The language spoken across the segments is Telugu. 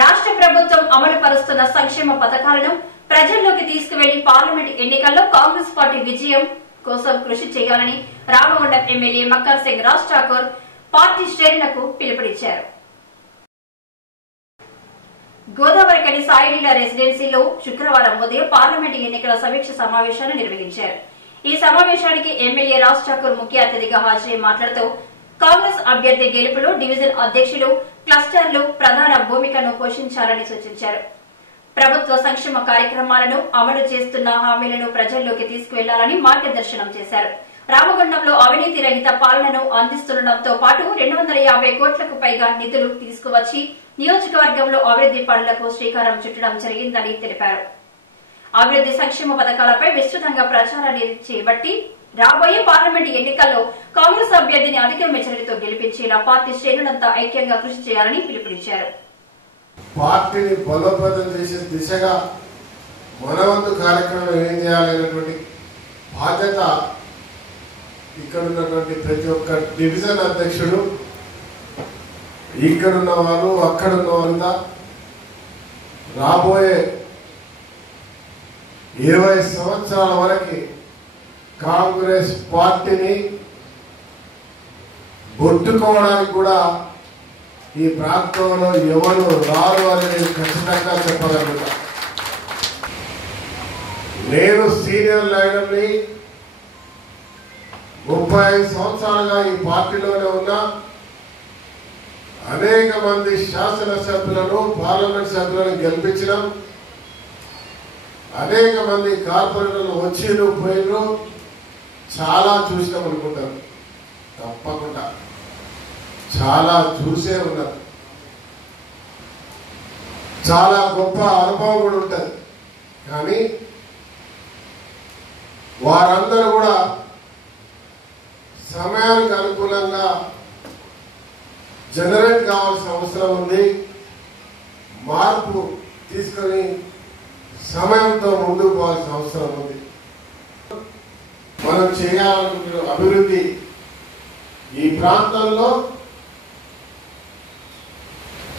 రాష్ట్ర ప్రభుత్వం అమలు పరుస్తున్న సంక్షేమ పథకాలను ప్రజల్లోకి తీసుకువెళ్లి పార్లమెంట్ ఎన్నికల్లో కాంగ్రెస్ పార్టీ విజయం కోసం కృషి చేయాలని రామగుండం ఎమ్మెల్యే మక్కర్ సింగ్ రాజ్ ఠాకూర్ పార్టీ శ్రేణులకు పిలుపునిచ్చారు. గోదావరికని సాయిలీల రెసిడెన్సీలో శుక్రవారం ఉదయం పార్లమెంట్ ఎన్నికల సమీక్ష సమావేశాన్ని నిర్వహించారు. ఈ సమావేశానికి ఎమ్మెల్యే రాజ్ ఠాకూర్ ముఖ్య అతిథిగా హాజరై మాట్లాడుతూ కాంగ్రెస్ అభ్యర్థి గెలుపులో డివిజన్ అధ్యక్షులు క్లస్టర్లు ప్రధాన భూమికను పోషించాలని సూచించారు. ప్రభుత్వ సంక్షేమ కార్యక్రమాలను అమలు చేస్తున్న హామీలను ప్రజల్లోకి తీసుకువెళ్లాలని మార్గదర్శనం చేశారు. రామగుండంలో అవినీతి రహిత పాలనను అందిస్తుండటంతో పాటు 250 కోట్లకు పైగా నిధులు తీసుకువచ్చి నియోజకవర్గంలో అభివృద్ది పనులకు శ్రీకారం చుట్టడం జరిగిందని తెలిపారు. అభివృద్ది సంక్షేమ పథకాలపై విస్తృతంగా ప్రచారాన్ని చేపట్టి రాబోయే పార్లమెంట్ ఎన్నికల్లో కాంగ్రెస్ అభ్యర్థిని అధిక మెజారిటీతో గెలిపించేలా పార్టీ శ్రేణులంతా ఐక్యంగా కృషి చేయాలని పిలుపునిచ్చారు. పార్టీని బలోపేతం చేసే దిశగా మనవంతు కార్యక్రమం ఏం చేయాలనేటువంటి బాధ్యత ఇక్కడ ఉన్నటువంటి ప్రతి ఒక్క డివిజన్ అధ్యక్షుడు, ఇక్కడున్న వారు అక్కడున్న వారుగా రాబోయే 20 సంవత్సరాల వరకు కాంగ్రెస్ పార్టీని బొట్టుకోవడానికి కూడా ఈ ప్రాంతంలో ఎవరు రారు అనేది ఖచ్చితంగా చెప్పగలుగుతా. నేను సీనియర్ లీడర్ని, 35 సంవత్సరాలుగా ఈ పార్టీలోనే ఉన్నా. అనేక మంది శాసనసభ్యులను, పార్లమెంట్ సభ్యులను గెలిపించడం, అనేక మంది కార్పొరేటర్లు వచ్చిరు పోయిరు, చాలా చూసినాం అనుకుంటారు. తప్పకుండా చాలా చూసే ఉన్నారు. చాలా గొప్ప అనుభవం కూడా ఉంటుంది. కానీ వారందరూ కూడా సమయానికి అనుకూలంగా జనరేట్ కావాల్సిన అవసరం ఉంది. మార్పు తీసుకొని సమయంతో ముందుకు పోవాల్సిన అవసరం ఉంది. మనం చేయాలనుకుంటున్న అభివృద్ధి ఈ ప్రాంతంలో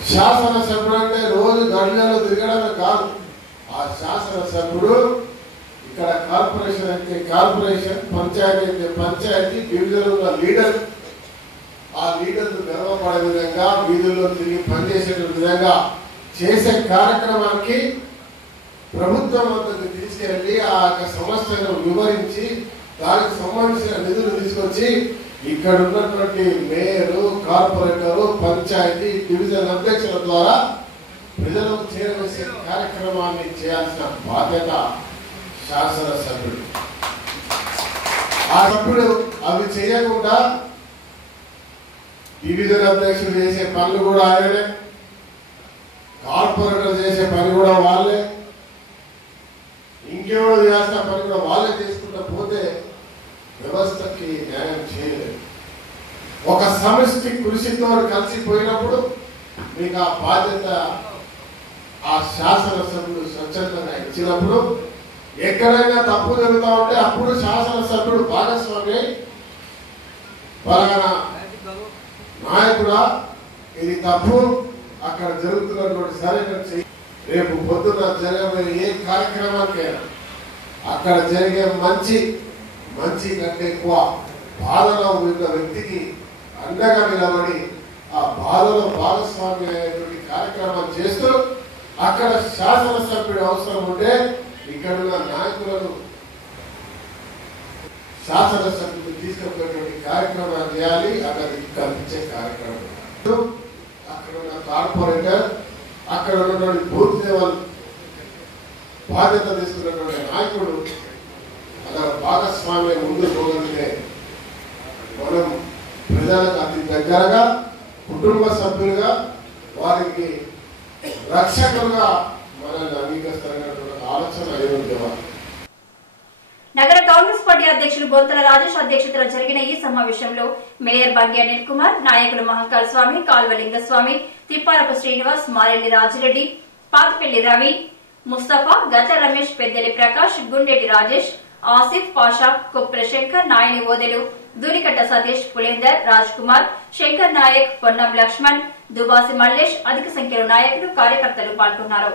శాసనసభ్యుడు అంటే రోజు గడిలో తిరగడమే కాదు. ఆ శాసనసభ్యుడు ఇక్కడ కార్పొరేషన్ అయితే కార్పొరేషన్, పంచాయతీ అయితే పంచాయతీ, డివిజన్ ఉన్న లీడర్, ఆ లీడర్లు గర్వపడే విధంగా వీధుల్లో తిరిగి పనిచేసే విధంగా చేసే కార్యక్రమానికి ప్రభుత్వం వద్దకు తీసుకెళ్లి ఆ యొక్క సమస్యను వివరించి దానికి సంబంధించిన నిధులు తీసుకొచ్చి ఇక్కడ ఉన్నటువంటి మేయరు, కార్పొరేటరు, పంచాయతీ, డివిజన్ అధ్యక్షుల ద్వారా ప్రజలకు చేరవేసే కార్యక్రమాన్ని చేయాల్సిన బాధ్యత శాసనసభ్యుడు. ఆ సభ్యుడు అవి చేయకుండా డివిజన్ అధ్యక్షుడు చేసే పనులు కూడా ఆయనే, కార్పొరేటర్ చేసే పని కూడా వాళ్ళే, ఇంకెవరో చేసిన పని కూడా వాళ్ళే చేసుకుంటూ పోతే వ్యవస్థకి న్యాయం చేయలేదు. ఒక సమిష్టి కృషితో కలిసిపోయినప్పుడు మీకు ఆ బాధ్యత ఆ శాసనసభ్యుడు స్వచ్ఛందంగా ఇచ్చినప్పుడు ఎక్కడైనా తప్పు జరుగుతూ ఉంటే అప్పుడు శాసనసభ్యుడు భాగస్వామి పలానా నాయకుడా ఇది తప్పు, అక్కడ జరుగుతున్నటువంటి సరైన రేపు పొద్దున జరగబోయే ఏ కార్యక్రమానికైనా అక్కడ జరిగే మంచి కంటే ఎక్కువ బాధలో ఉన్న వ్యక్తికి అండగా నిలబడి ఆ బాధలో భాగస్వామి అయ్యేటువంటి కార్యక్రమాలు చేస్తూ అక్కడ శాసనసభ్యుడు అవసరం ఉంటే ఇక్కడున్న నాయకులను శాసనసభ్యులు తీసుకుపోయేటువంటి కార్యక్రమాలు చేయాలి. అక్కడ కల్పించే కార్యక్రమం అక్కడ ఉన్న కార్పొరేటర్, అక్కడ ఉన్నటువంటి బూత్ లెవెల్ బాధ్యత తీసుకున్నటువంటి నాయకుడు అక్కడ భాగస్వామ్యం ముందు పోగలిగితే మనం ప్రజలకు అతి దగ్గరగా, కుటుంబ సభ్యులుగా, వారికి రక్షకులుగా మనల్ని అంగీకరిస్తున్నటువంటి ఆలోచన ఏముందేవారు. నగర కాంగ్రెస్ పార్టీ అధ్యక్షులు బొంతల రాజేష్ అధ్యక్షతన జరిగిన ఈ సమావేశంలో మేయర్ భాగ్య అనిల్ కుమార్, నాయకులు మహంకాళ స్వామి, కాల్వలింగస్వామి, తిప్పారపు శ్రీనివాస్, మారెల్లి రాజిరెడ్డి, పాతిపెల్లి రవి, ముస్తఫా, గజ రమేష్, పెద్దెలి ప్రకాష్, గుండెటి రాజేష్, ఆసిఫ్ పాషా, కుప్ర శంకర్, నాయని ఓదెలు, దూరికట్ట సతీష్, పులేందర్, రాజ్ కుమార్, శంకర్ నాయక్, పొన్నం లక్ష్మణ్, దుబాసి మల్లేష్ అధిక సంఖ్యలో నాయకులు, కార్యకర్తలు పాల్గొన్నారు.